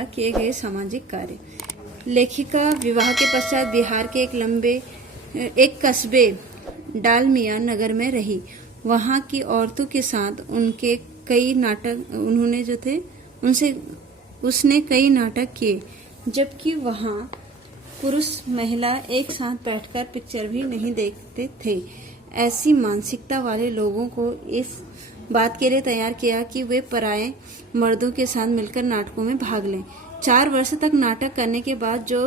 द्वारा किए गए सामाजिक कार्य। लेखिका विवाह के पश्चात बिहार के एक कस्बे डालमिया नगर में रही। वहां की औरतों के साथ उनके कई नाटक उन्होंने जो थे उनसे उसने कई नाटक किए, जबकि वहां पुरुष महिला एक साथ बैठकर पिक्चर भी नहीं देखते थे। ऐसी मानसिकता वाले लोगों को इस बात के लिए तैयार किया कि वे पराये मर्दों के साथ मिलकर नाटकों में भाग लें। 4 वर्ष तक नाटक करने के बाद जो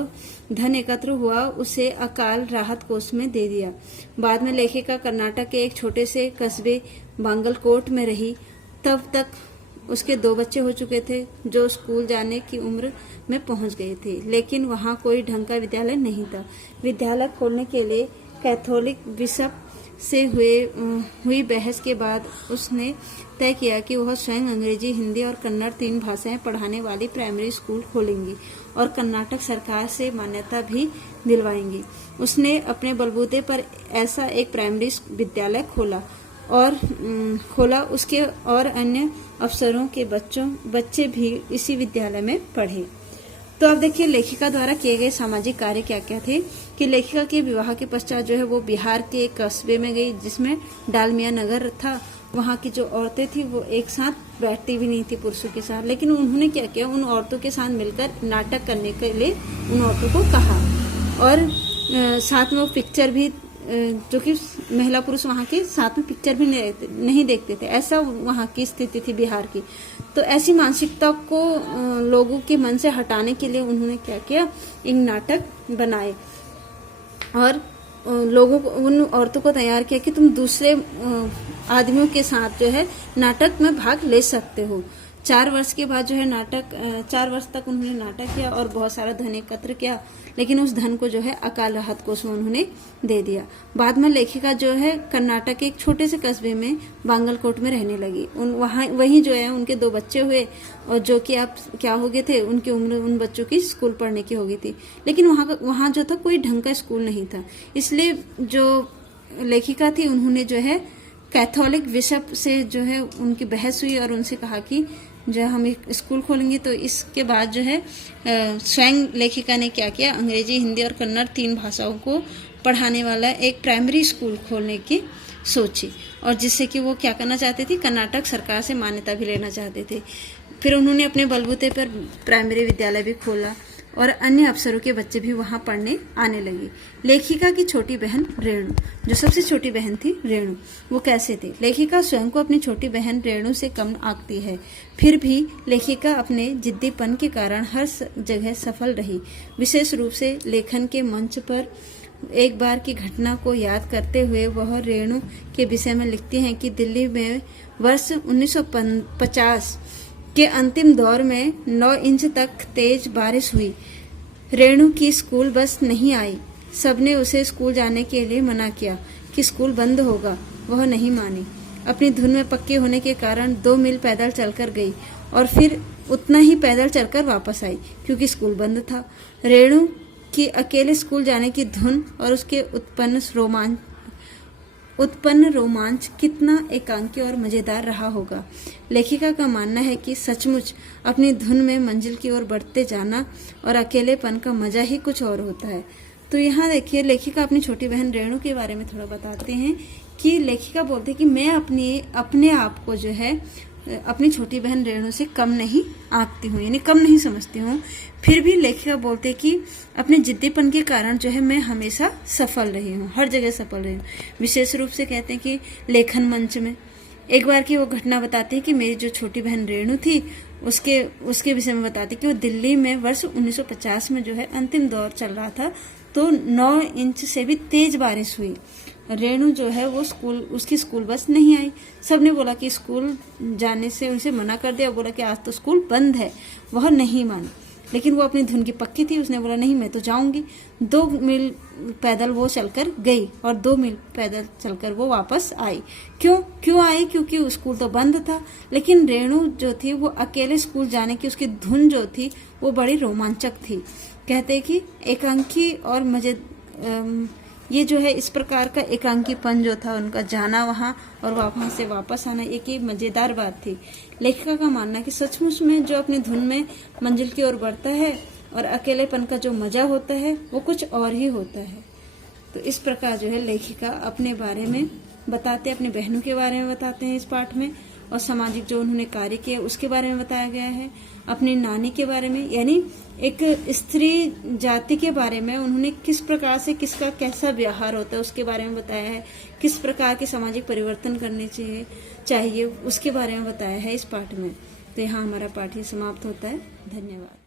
धन एकत्र हुआ उसे अकाल राहत कोष में दे दिया। बाद में लेखिका कर्नाटक के एक छोटे से कस्बे बांगलकोट में रही। तब तक उसके 2 बच्चे हो चुके थे जो स्कूल जाने की उम्र में पहुंच गए थे, लेकिन वहां कोई ढंग का विद्यालय नहीं था। विद्यालय खोलने के लिए कैथोलिक बिशप से हुई बहस के बाद उसने तय किया कि वह स्वयं अंग्रेजी, हिंदी और कन्नड़ 3 भाषाएं पढ़ाने वाली प्राइमरी स्कूल खोलेंगी और कर्नाटक सरकार से मान्यता भी दिलवाएंगी। उसने अपने बलबूते पर ऐसा एक प्राइमरी विद्यालय खोला। उसके और अन्य अफसरों के बच्चे भी इसी विद्यालय में पढ़े। तो अब देखिए लेखिका द्वारा किए गए सामाजिक कार्य क्या क्या थे कि लेखिका के विवाह के पश्चात जो है वो बिहार के एक कस्बे में गई जिसमें डालमिया नगर था। वहां की जो औरतें थी वो एक साथ बैठती भी नहीं थी पुरुषों के साथ, लेकिन उन्होंने क्या किया, उन औरतों के साथ मिलकर नाटक करने के लिए उन औरतों को कहा और साथ में वो पिक्चर भी जो कि महिला पुरुष वहां के साथ में पिक्चर भी नहीं देखते थे। ऐसा वहां की स्थिति थी बिहार की। तो ऐसी मानसिकता को लोगों के मन से हटाने के लिए उन्होंने क्या किया, एक नाटक बनाए और लोगों को, उन औरतों को तैयार किया कि तुम दूसरे आदमियों के साथ जो है नाटक में भाग ले सकते हो। 4 वर्ष के बाद जो है 4 वर्ष तक उन्होंने नाटक किया और बहुत सारा धन एकत्र किया, लेकिन उस धन को जो है अकाल राहत कोष में उन्होंने दे दिया। बाद में लेखिका जो है कर्नाटक के एक छोटे से कस्बे में बांगलकोट में रहने लगी। वहीं जो है उनके 2 बच्चे हुए और जो कि आप क्या हो गए थे, उनकी उम्र उन बच्चों की स्कूल पढ़ने की हो गई थी, लेकिन वहां जो था कोई ढंग का स्कूल नहीं था। इसलिए जो लेखिका थी उन्होंने जो है कैथोलिक बिशप से जो है उनकी बहस हुई और उनसे कहा कि जो हम एक स्कूल खोलेंगे। तो इसके बाद जो है स्वयं लेखिका ने क्या किया, अंग्रेजी, हिंदी और कन्नड़ 3 भाषाओं को पढ़ाने वाला एक प्राइमरी स्कूल खोलने की सोची और जिससे कि वो क्या करना चाहते थे, कर्नाटक सरकार से मान्यता भी लेना चाहते थे। फिर उन्होंने अपने बलबूते पर प्राइमरी विद्यालय भी खोला और अन्य अफसरों के बच्चे भी वहां पढ़ने आने लगे। लेखिका की छोटी बहन रेणु, जो सबसे छोटी बहन थी रेणु, वो कैसे थे? लेखिका स्वयं को अपनी छोटी बहन रेणु से कम आंकती है, फिर भी लेखिका अपने जिद्दीपन के कारण हर जगह सफल रही। विशेष रूप से लेखन के मंच पर एक बार की घटना को याद करते हुए वह रेणु के विषय में लिखती हैं कि दिल्ली में वर्ष 1950 के अंतिम दौर में 9 इंच तक तेज बारिश हुई। रेणु की स्कूल बस नहीं आई। सबने उसे स्कूल जाने के लिए मना किया कि स्कूल बंद होगा। वह नहीं मानी। अपनी धुन में पक्के होने के कारण 2 मील पैदल चलकर गई और फिर उतना ही पैदल चलकर वापस आई क्योंकि स्कूल बंद था। रेणु की अकेले स्कूल जाने की धुन और उसके उत्पन्न रोमांच कितना एकांकी और मजेदार रहा होगा। लेखिका का मानना है कि सचमुच अपनी धुन में मंजिल की ओर बढ़ते जाना और अकेलेपन का मजा ही कुछ और होता है। तो यहाँ देखिए लेखिका अपनी छोटी बहन रेणु के बारे में थोड़ा बताते हैं कि लेखिका बोलते हैं कि मैं अपने आप को जो है अपनी छोटी बहन रेणु से कम नहीं आंकती हूँ, यानी कम नहीं समझती हूँ। फिर भी लेखिका बोलते हैं कि अपने जिद्दीपन के कारण जो है मैं हमेशा सफल रही हूँ, हर जगह सफल रही हूँ। विशेष रूप से कहते हैं कि लेखन मंच में एक बार की वो घटना बताती है कि मेरी जो छोटी बहन रेणु थी उसके विषय में बताती है कि वो दिल्ली में वर्ष 1950 में जो है अंतिम दौर चल रहा था, तो 9 इंच से भी तेज बारिश हुई। रेणु जो है वो उसकी स्कूल बस नहीं आई। सबने बोला कि स्कूल जाने से उसे मना कर दिया, बोला कि आज तो स्कूल बंद है। वह नहीं मानी, लेकिन वो अपनी धुन की पक्की थी। उसने बोला नहीं मैं तो जाऊंगी। 2 मील पैदल वो चलकर गई और 2 मील पैदल चलकर वो वापस आई। क्यों आई? क्योंकि स्कूल तो बंद था। लेकिन रेणु जो थी वो अकेले स्कूल जाने की उसकी धुन जो थी वो बड़ी रोमांचक थी। कहते कि एकांकी और ये जो है इस प्रकार का एकांकीपन जो था उनका, जाना वहाँ और वहाँ से वापस आना, एक ही मजेदार बात थी। लेखिका का मानना है कि सचमुच में जो अपनी धुन में मंजिल की ओर बढ़ता है और अकेलेपन का जो मजा होता है वो कुछ और ही होता है। तो इस प्रकार जो है लेखिका अपने बारे में बताते, अपने बहनों के बारे में बताते हैं इस पाठ में, और सामाजिक जो उन्होंने कार्य किया उसके बारे में बताया गया है। अपनी नानी के बारे में, यानी एक स्त्री जाति के बारे में उन्होंने किस प्रकार से, किसका कैसा व्यवहार होता है उसके बारे में बताया है, किस प्रकार के सामाजिक परिवर्तन करने चाहिए उसके बारे में बताया है इस पाठ में। तो यहाँ हमारा पाठ ही समाप्त होता है। धन्यवाद।